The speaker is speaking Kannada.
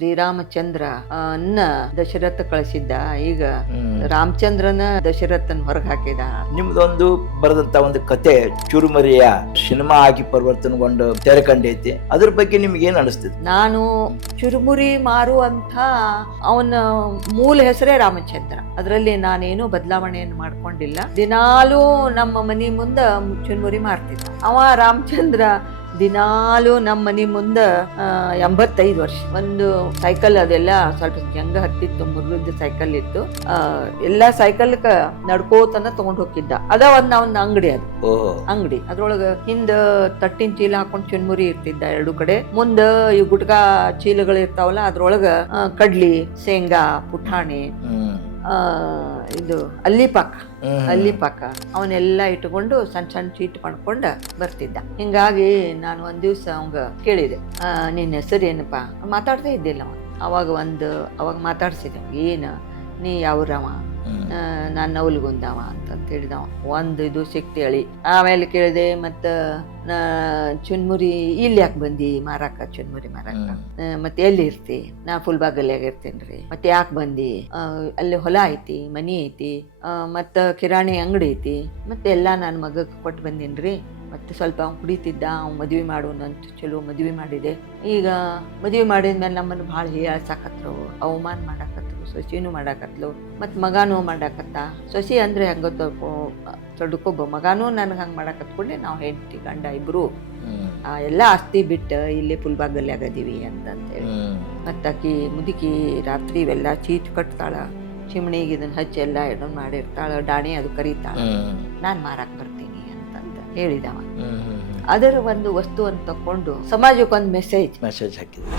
ಶ್ರೀರಾಮಚಂದ್ರ ಅನ್ನ ದಶರಥ ಕಳಿಸಿದ್ದ. ಈಗ ರಾಮಚಂದ್ರನ ದಶರಥನ್ ಹೊರಗೆ ಹಾಕಿದ. ನಿಮ್ದೊಂದು ಬರೆದಂತ ಒಂದು ಕತೆ ಚುರುಮರಿಯ ಸಿನಿಮಾ ಆಗಿ ಪರಿವರ್ತನೆಗೊಂಡು ತೆರೆ ಕಂಡೈತಿ. ಅದ್ರ ಬಗ್ಗೆ ನಿಮ್ಗೆ ಏನ್ ಅನಿಸ್ತದೆ? ನಾನು ಚುರುಮುರಿ ಮಾರುವಂತ ಅವನ ಮೂಲ ಹೆಸರೇ ರಾಮಚಂದ್ರ. ಅದರಲ್ಲಿ ನಾನೇನು ಬದಲಾವಣೆಯನ್ನು ಮಾಡ್ಕೊಂಡಿಲ್ಲ. ದಿನಾಲೂ ನಮ್ಮ ಮನಿ ಮುಂದ ಚುರುಮುರಿ ಮಾರ್ತಿದ್ದ ಅವ ರಾಮಚಂದ್ರ. ದಿನಾಲೂ ನಮ್ಮ ಮನೆ ಮುಂದೆ 85 ವರ್ಷ ಒಂದು ಸೈಕಲ್, ಅದೆಲ್ಲ ಸ್ವಲ್ಪ ಜಂಗ ಹತ್ತಿತ್ತು, ಮುರಿದ ಸೈಕಲ್ ಇತ್ತು. ಎಲ್ಲಾ ಸೈಕಲ್ ನಡ್ಕೋತನ ತಗೊಂಡ್ ಹೋಗಿದ್ದ. ಅದ ಒಂದ್ ಅಂಗಡಿ, ಅದು ಅಂಗಡಿ. ಅದ್ರೊಳಗ ಹಿಂದ ತಟ್ಟಿನ ಚೀಲ ಹಾಕೊಂಡ್ ಚುನ್ಮುರಿ ಇರ್ತಿದ್ದ ಎರಡು ಕಡೆ. ಮುಂದ ಈ ಗುಟ್ಕಾ ಚೀಲಗಳು ಇರ್ತಾವಲ್ಲ, ಅದ್ರೊಳಗ ಕಡ್ಲಿ, ಶೇಂಗಾ, ಪುಟಾಣಿ, ಇದು ಅಲ್ಲಿಪಾಕ ಅವನ್ನೆಲ್ಲ ಇಟ್ಕೊಂಡು ಸಣ್ಣ ಸಣ್ಣ ಚೀಟ್ ಮಾಡ್ಕೊಂಡ ಬರ್ತಿದ್ದ. ಹಿಂಗಾಗಿ ನಾನು ಒಂದ್ ದಿವ್ಸ ಅವಂಗ ಕೇಳಿದೆ, ನಿನ್ನ ಹೆಸರು ಏನಪ್ಪಾ? ಮಾತಾಡ್ತಾ ಇದ್ದಿಲ್ಲ ಅವಾಗ ಮಾತಾಡ್ಸಿದೆ. ಏನ ನೀ ಯಾವ್ರವ? ನಾನು ನವಲ್ಗುಂದವ ಅಂತ ಹೇಳಿದವ. ಒಂದು ಇದು ಸಿಕ್ತಿ ಹೇಳಿ. ಆಮೇಲೆ ಕೇಳಿದೆ, ಮತ್ತ ಚುನ್ಮುರಿ ಇಲ್ಲಿ ಯಾಕೆ ಬಂದಿ ಮಾರಾಕ? ಚುನ್ಮುರಿ ಮಾರಾಕ ಮತ್ತೆ ಎಲ್ಲಿ ಇರ್ತಿ? ನಾ ಫುಲ್ಬಾಗಲ್ಯಾಗ ಇರ್ತೇನ್ರಿ. ಮತ್ತೆ ಯಾಕೆ ಬಂದಿ? ಅಲ್ಲಿ ಹೊಲ ಐತಿ, ಮನಿ ಐತಿ, ಮತ್ತ ಕಿರಾಣಿ ಅಂಗಡಿ ಐತಿ, ಮತ್ತೆ ಎಲ್ಲಾ ನನ್ನ ಮಗಕ್ಕೆ ಕೊಟ್ಟು ಬಂದೀನ್ರಿ. ಮತ್ತೆ ಸ್ವಲ್ಪ ಅವ್ನು ಕುಡಿತಿದ್ದ, ಅವ್ನು ಮದ್ವೆ ಮಾಡೋನಂತ ಚಲೋ ಮದ್ವೆ ಮಾಡಿದೆ. ಈಗ ಮದ್ವೆ ಮಾಡಿದ್ಮೇಲೆ ನಮ್ಮನ್ನು ಭಾಳ ಹೀಯಾಳ್ಸಾಕತ್ರು, ಅವಮಾನ ಮಾಡಾಕತ್ರು, ಸೊಸಿನೂ ಮಾಡಾಕತ್ಲು, ಮತ್ತು ಮಗಾನೂ ಮಾಡಾಕತ್ತ. ಸೊಸಿ ಅಂದ್ರೆ ಹಂಗ ತೊಡ್ಕೊಬ್ಬ, ಮಗಾನೂ ನನಗೆ ಹಂಗೆ ಮಾಡಾಕತ್ಕೊಂಡೆ. ನಾವು ಹೆಂಡತಿ ಗಂಡ ಇಬ್ರು ಎಲ್ಲ ಆಸ್ತಿ ಬಿಟ್ಟು ಇಲ್ಲೇ ಫುಲ್ಬಾಗಲ್ಯಾಗದೀವಿ ಅಂತಂತೇಳಿ. ಮತ್ತಾಕಿ ಮುದುಕಿ ರಾತ್ರಿ ಇವೆಲ್ಲ ಚೀಟ್ ಕಟ್ತಾಳ, ಚಿಮಣಿಗೆ ಇದನ್ನ ಹಚ್ಚಿ ಎಲ್ಲ ಇದನ್ನ ಮಾಡಿರ್ತಾಳ, ಡಾಣಿ ಅದು ಕರೀತಾಳ. ನಾನು ಮಾರಾಕ್ ಬರ್ತೀನಿ ಹೇಳಿದವ. ಅದರ ಒಂದು ವಸ್ತುವನ್ನು ತಕೊಂಡು ಸಮಾಜಕ್ಕೊಂದು ಮೆಸೇಜ್ ಹಾಕಿದ್ರು.